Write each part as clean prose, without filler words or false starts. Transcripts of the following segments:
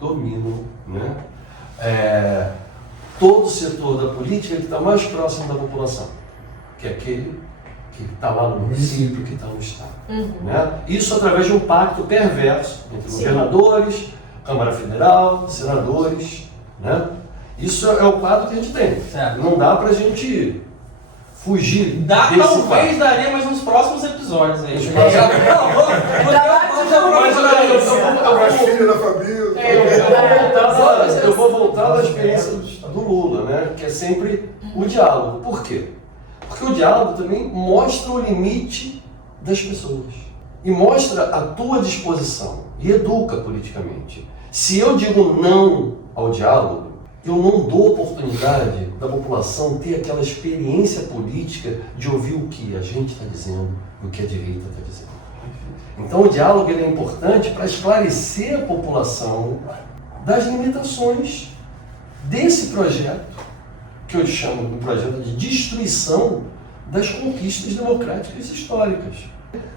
dominam, né, todo o setor da política que está mais próximo da população, que é aquele que está lá no município, que está no estado. Né? Isso através de um pacto perverso entre governadores, Câmara Federal, senadores. Né? Isso é o quadro que a gente tem. Certo. Não dá para a gente fugir talvez daria mais uns próximos episódios aí. As filhas da família. Eu vou voltar à experiência do Lula, né? Que é sempre o diálogo. Por quê? Porque o diálogo também mostra o limite das pessoas e mostra a tua disposição e educa politicamente. Se eu digo não ao diálogo, eu não dou oportunidade da população ter aquela experiência política de ouvir o que a gente está dizendo e o que a direita está dizendo. Então o diálogo ele é importante para esclarecer a população das limitações desse projeto, que eu chamo de um projeto de destruição das conquistas democráticas históricas.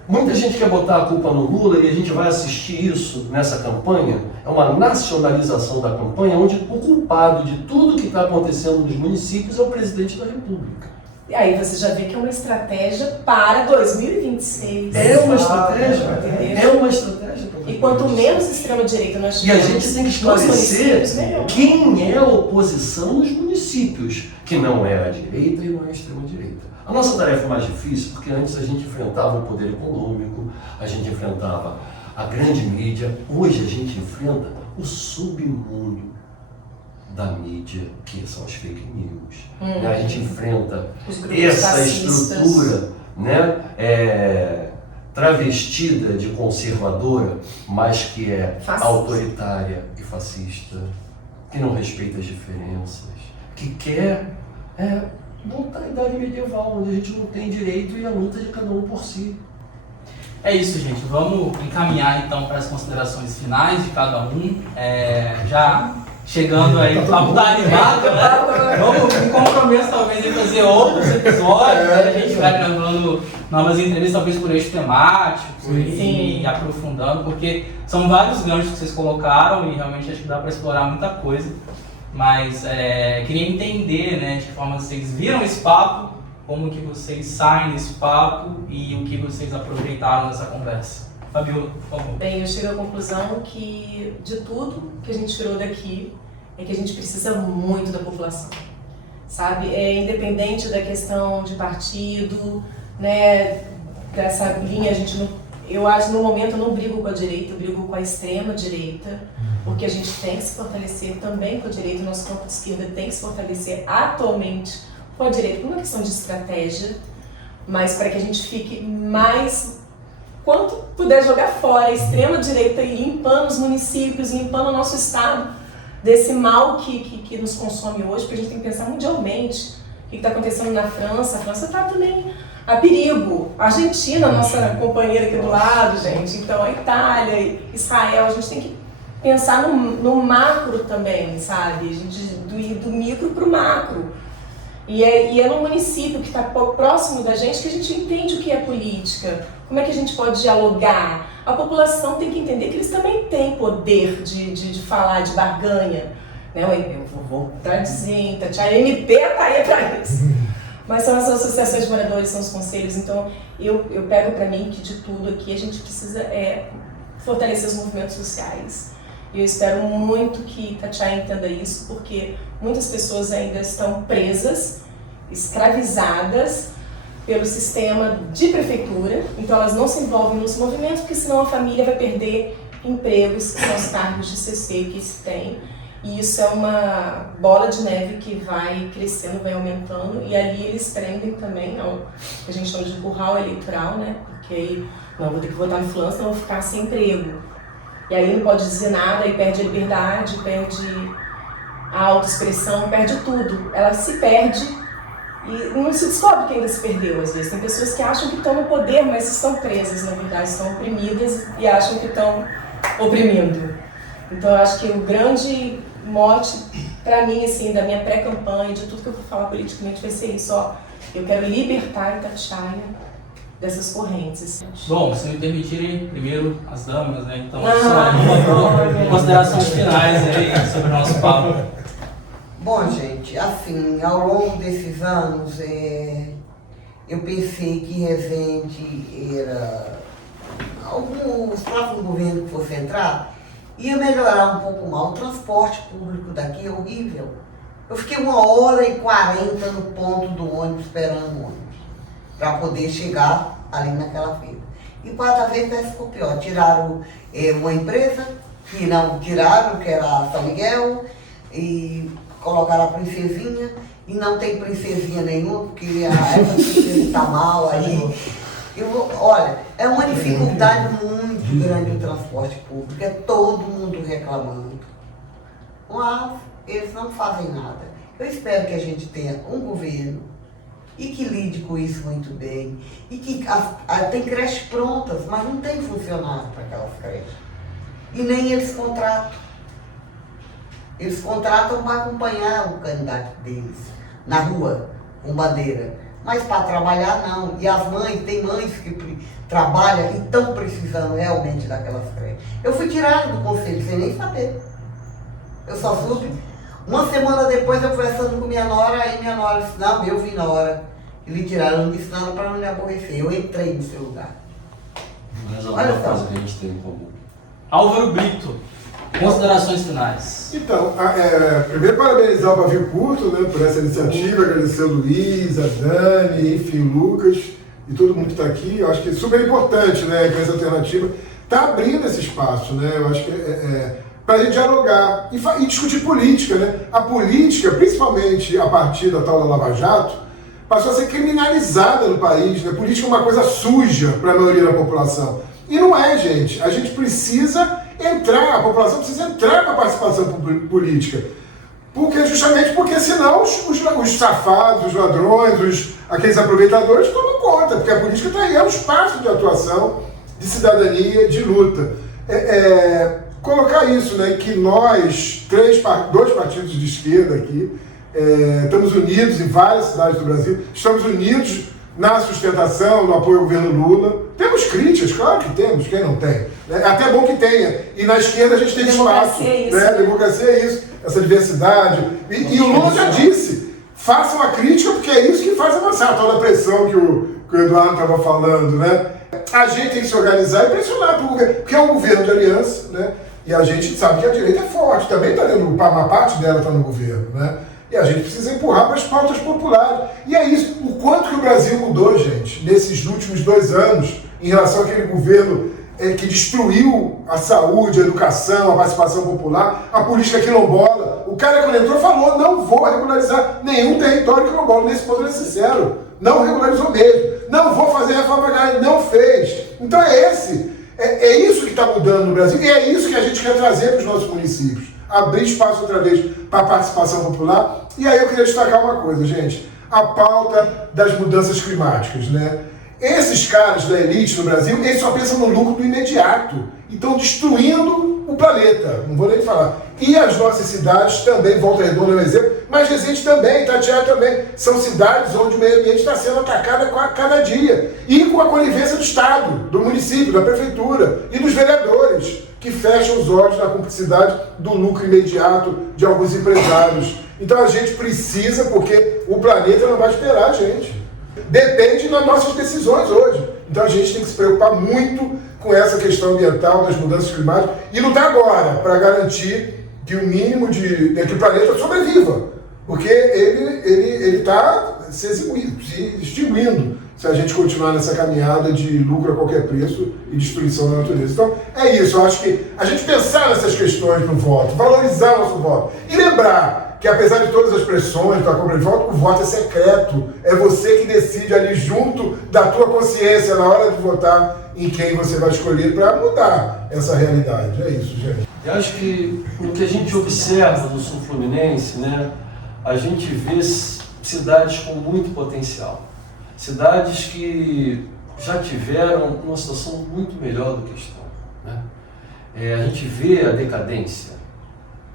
Muita gente quer botar a culpa no Lula e a gente vai assistir isso nessa campanha. É uma nacionalização da campanha, onde o culpado de tudo que está acontecendo nos municípios é o presidente da República. E aí você já vê que é uma estratégia para 2026. É uma estratégia. Entendeu? É uma estratégia. E quanto menos extrema-direita nós E a tivermos gente tem que esclarecer melhor. quem é a oposição nos municípios, que não é a direita e não é a extrema-direita. A nossa tarefa é mais difícil, porque antes a gente enfrentava o poder econômico, a gente enfrentava a grande mídia, hoje a gente enfrenta o submundo da mídia, que são as fake news. Né? A gente enfrenta essa fascistas. estrutura, né? Travestida de conservadora, mas que é Fascista. autoritária e fascista, que não respeita as diferenças, que quer voltar à idade medieval, onde a gente não tem direito e a luta de cada um por si. É isso, gente. Vamos encaminhar então para as considerações finais de cada um. Já chegando aí, o papo tá animado, né? Vamos me comprometo talvez em fazer outros episódios, né? A gente vai gravando novas entrevistas, talvez por eixo temático e aprofundando, porque são vários ganchos que vocês colocaram e realmente acho que dá para explorar muita coisa. Mas queria entender, né, de que forma vocês viram esse papo, como que vocês saem desse papo e o que vocês aproveitaram nessa conversa. Fabiola, por favor. Bem, eu chego à conclusão que de tudo que a gente tirou daqui é que a gente precisa muito da população, sabe? Independente da questão de partido, né, dessa linha, eu acho, no momento eu não brigo com a direita, eu brigo com a extrema direita, porque a gente tem que se fortalecer também com a direita, o nosso campo de esquerda tem que se fortalecer atualmente com a direita, por uma questão de estratégia, mas para que a gente fique mais, quanto puder jogar fora a extrema direita e limpando os municípios, limpando o nosso estado desse mal que nos consome hoje, porque a gente tem que pensar mundialmente o que está acontecendo na França. A França está também a perigo. A Argentina, nossa companheira aqui do lado, gente. Então, a Itália, Israel, a gente tem que pensar no macro também, sabe? A gente do micro para o macro. E é no município que está próximo da gente que a gente entende o que é política, como é que a gente pode dialogar. A população tem que entender que eles também têm poder de falar, de barganha. Né? Eu vou voltar a dizer, a MP está aí para isso. Mas são as associações de moradores, são os conselhos. Então, eu pego para mim que de tudo aqui a gente precisa fortalecer os movimentos sociais. E eu espero muito que Itatiaia entenda isso, porque muitas pessoas ainda estão presas, escravizadas pelo sistema de prefeitura, então elas não se envolvem nos movimentos, porque senão a família vai perder empregos, que são os cargos de CC que se tem. E isso é uma bola de neve que vai crescendo, vai aumentando, e ali eles prendem também ao que a gente chama de curral eleitoral, né? Porque aí, não, vou ter que votar no fulano, senão eu vou ficar sem emprego. E aí não pode dizer nada, e perde a liberdade, perde a autoexpressão, perde tudo. Ela se perde e não se descobre que ainda se perdeu, às vezes. Tem pessoas que acham que estão no poder, mas estão presas, na verdade, estão oprimidas e acham que estão oprimindo. Então, eu acho que o grande mote, para mim, assim, da minha pré-campanha, de tudo que eu vou falar politicamente, vai ser isso, ó. Eu quero libertar Itatiaia dessas correntes. Bom, se me permitirem, primeiro as damas, né? Então, considerações finais aí sobre o nosso papo. Bom, gente, assim, ao longo desses anos, eu pensei que Resende era... Os próximos governos que fosse entrar, ia melhorar um pouco mais. O transporte público daqui é horrível. Eu fiquei 1h40 no ponto do ônibus, esperando o ônibus, para poder chegar ali naquela feira. E cada vez ficou pior. Tiraram uma empresa, que não tiraram, que era a São Miguel, e colocaram a Princesinha, e não tem princesinha nenhuma, porque essa princesa está mal aí. Olha, é uma dificuldade muito grande o transporte público, é todo mundo reclamando. Mas eles não fazem nada. Eu espero que a gente tenha um governo e que lide com isso muito bem. E que tem creches prontas, mas não tem funcionário para aquelas creches. E nem eles contratam. Eles contratam para acompanhar o candidato deles na rua, com bandeira. Mas para trabalhar não. E as mães, tem mães que trabalham e estão precisando realmente daquelas creches. Eu fui tirada do conselho sem nem saber. Eu só soube. Uma semana depois eu conversando com minha nora, aí minha nora disse, não, eu vim na hora. E lhe tiraram, não disse nada para não lhe aborrecer. Eu entrei no seu lugar. Mas é uma coisa que a gente tem em comum. Álvaro Brito, considerações finais. Então, primeiro parabenizar o Pavio Curto, né, por essa iniciativa, agradecer o Luiz, a Dani, enfim, o Lucas e todo mundo que está aqui. Eu acho que é super importante, né, a Imprensa Alternativa está abrindo esse espaço, né, eu acho que para a gente dialogar e discutir política, né. A política, principalmente a partir da tal da Lava Jato, passou a ser criminalizada no país, né, política é uma coisa suja para a maioria da população. E não é, gente, a gente precisa entrar, a população precisa entrar com a participação política. Justamente porque senão os safados, os ladrões, aqueles aproveitadores tomam conta, porque a política está aí, é um espaço de atuação, de cidadania, de luta. Colocar isso, né, que nós, dois partidos de esquerda aqui, estamos unidos em várias cidades do Brasil, estamos unidos na sustentação, no apoio ao governo Lula. Temos críticas, claro que temos, quem não tem? É até bom que tenha. E na esquerda a gente tem espaço. É isso, né? Democracia é isso, essa diversidade. E o Lula já disse, façam a crítica, porque é isso que faz avançar. Toda a pressão que o Eduardo estava falando, né? A gente tem que se organizar e pressionar, porque é um governo de aliança, né? E a gente sabe que a direita é forte, também está dentro, uma parte dela está no governo, né? E a gente precisa empurrar para as pautas populares. E é isso. O quanto que o Brasil mudou, gente, nesses últimos 2 anos, em relação àquele governo que destruiu a saúde, a educação, a participação popular, a política quilombola. O cara, quando entrou, falou, não vou regularizar nenhum território quilombola. Nesse ponto, ele é sincero. Não regularizou mesmo. Não vou fazer reforma agrária. Não fez. Então é isso que está mudando no Brasil. E é isso que a gente quer trazer para os nossos municípios. Abrir espaço outra vez para a participação popular. E aí eu queria destacar uma coisa, gente. A pauta das mudanças climáticas, né? Esses caras da elite no Brasil, eles só pensam no lucro do imediato. E estão destruindo o planeta. Não vou nem falar. E as nossas cidades também, Volta Redonda é um exemplo, mas Resende também, Itatiaia também. São cidades onde o meio ambiente está sendo atacado a cada dia. E com a conivência do Estado, do município, da prefeitura e dos vereadores, que fecham os olhos na cumplicidade do lucro imediato de alguns empresários. Então a gente precisa, porque o planeta não vai esperar a gente. Depende das nossas decisões hoje. Então a gente tem que se preocupar muito com essa questão ambiental, das mudanças climáticas, e lutar agora para garantir que o mínimo que o planeta sobreviva. Porque ele está se extinguindo se a gente continuar nessa caminhada de lucro a qualquer preço e destruição da natureza. Então, é isso. Eu acho que a gente pensar nessas questões no voto, valorizar o nosso voto e lembrar que, apesar de todas as pressões da compra de voto, o voto é secreto. É você que decide ali junto da tua consciência na hora de votar em quem você vai escolher para mudar essa realidade. É isso, gente. Eu acho que o que a gente observa no Sul Fluminense, né, a gente vê cidades com muito potencial. Cidades que já tiveram uma situação muito melhor do que estão, né? A gente vê a decadência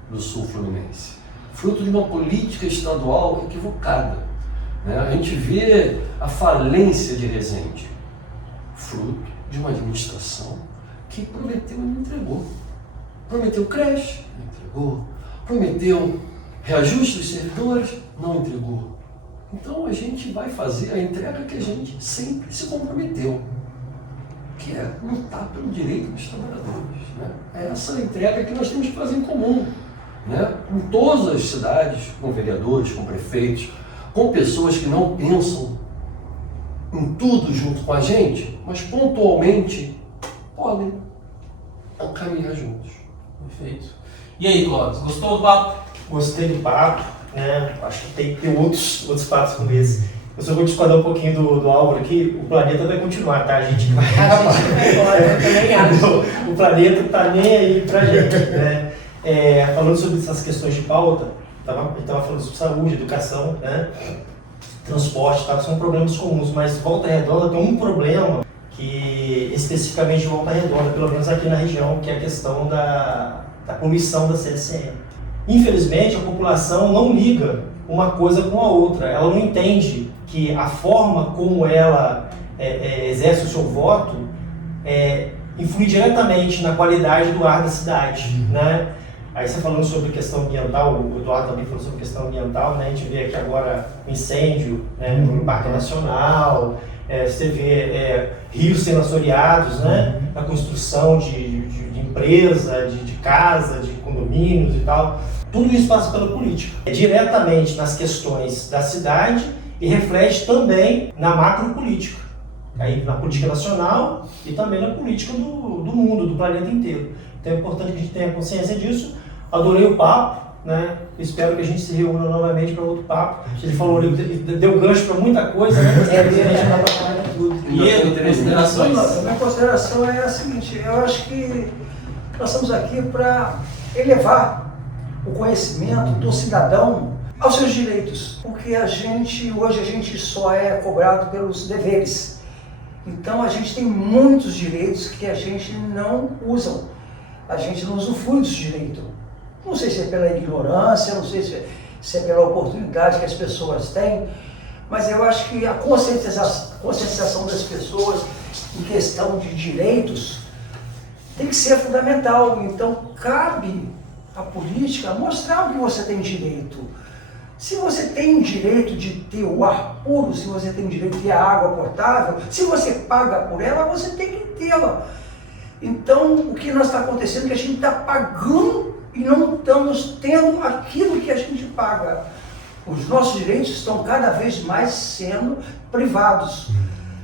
do Sul Fluminense, fruto de uma política estadual equivocada, né? A gente vê a falência de Resende, fruto de uma administração que prometeu e não entregou. Prometeu creche, não entregou. Prometeu reajuste dos servidores, não entregou. Então a gente vai fazer a entrega que a gente sempre se comprometeu, que é lutar pelo direito dos trabalhadores. Né? É essa entrega que nós temos que fazer em comum, né? Com todas as cidades, com vereadores, com prefeitos, com pessoas que não pensam em tudo junto com a gente, mas pontualmente podem caminhar juntos. Perfeito. E aí, Clóvis, gostou do papo? Gostei do papo, né? Acho que tem que ter outros papos como esse. Eu só vou discordar um pouquinho do Álvaro aqui. O planeta vai continuar, tá? A gente vai embora, eu também acho. O planeta tá nem aí pra gente, né? Falando sobre essas questões de pauta, a gente estava falando sobre saúde, educação, né? Transporte, tá? São problemas comuns, mas Volta Redonda tem um problema que especificamente de Volta Redonda, pelo menos aqui na região, que é a questão da poluição da CSN. Infelizmente, a população não liga uma coisa com a outra, ela não entende que a forma como ela exerce o seu voto influi diretamente na qualidade do ar da cidade, né? Aí você falando sobre questão ambiental, o Eduardo também falou sobre questão ambiental, né? A gente vê aqui agora o incêndio, né, no Parque Nacional, você vê rios sendo assoreados, né? Na construção de empresa, de casa, de condomínios e tal. Tudo isso passa pela política. Diretamente nas questões da cidade e reflete também na macropolítica. Aí na política nacional e também na política do mundo, do planeta inteiro. Então é importante que a gente tenha consciência disso. Adorei o papo, né? Espero que a gente se reúna novamente para outro papo. Ele falou, ele deu gancho para muita coisa, né? A gente não dá para falar tudo. E ele, considerações? A minha consideração é a seguinte: eu acho que nós estamos aqui para elevar o conhecimento do cidadão aos seus direitos, porque hoje a gente só é cobrado pelos deveres. Então a gente tem muitos direitos que a gente não usa, a gente não usufrui dos direitos. Não sei se é pela ignorância, não sei se é pela oportunidade que as pessoas têm, mas eu acho que a conscientização das pessoas em questão de direitos tem que ser fundamental. Então cabe à política mostrar o que você tem direito. Se você tem direito de ter o ar puro, se você tem direito de ter a água potável, se você paga por ela, você tem que tê-la. Então, o que está acontecendo é que a gente está pagando e não estamos tendo aquilo que a gente paga. Os nossos direitos estão cada vez mais sendo privados,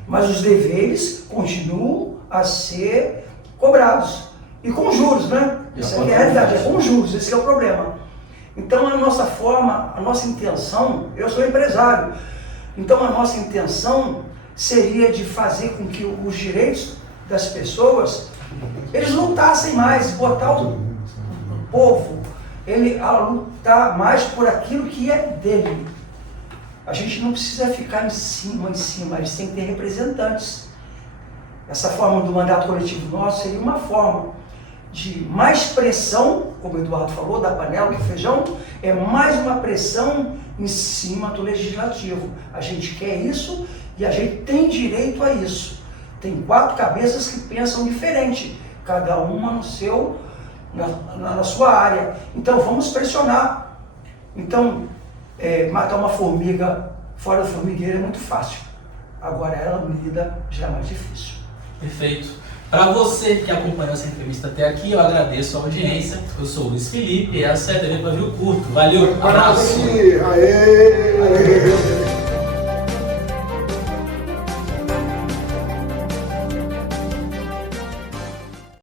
mas os deveres continuam a ser cobrados. E com juros, né? Isso aqui é a realidade, é com juros, esse é o problema. Então a nossa forma, a nossa intenção, eu sou empresário, então a nossa intenção seria de fazer com que os direitos das pessoas, eles lutassem mais, botar o povo, ele a lutar mais por aquilo que é dele. A gente não precisa ficar em cima, eles têm que ter representantes. Essa forma do mandato coletivo nosso seria uma forma de mais pressão, como o Eduardo falou, da panela do feijão, é mais uma pressão em cima do legislativo. A gente quer isso e a gente tem direito a isso. Tem 4 cabeças que pensam diferente, cada uma no seu, na sua área. Então vamos pressionar. Então, matar uma formiga fora da formigueira é muito fácil. Agora ela unida já é mais difícil. Perfeito. Para você que acompanhou essa entrevista até aqui, eu agradeço a audiência. Eu sou o Luiz Felipe e essa é a TV Pavio Curto. Valeu, abraço! Aê!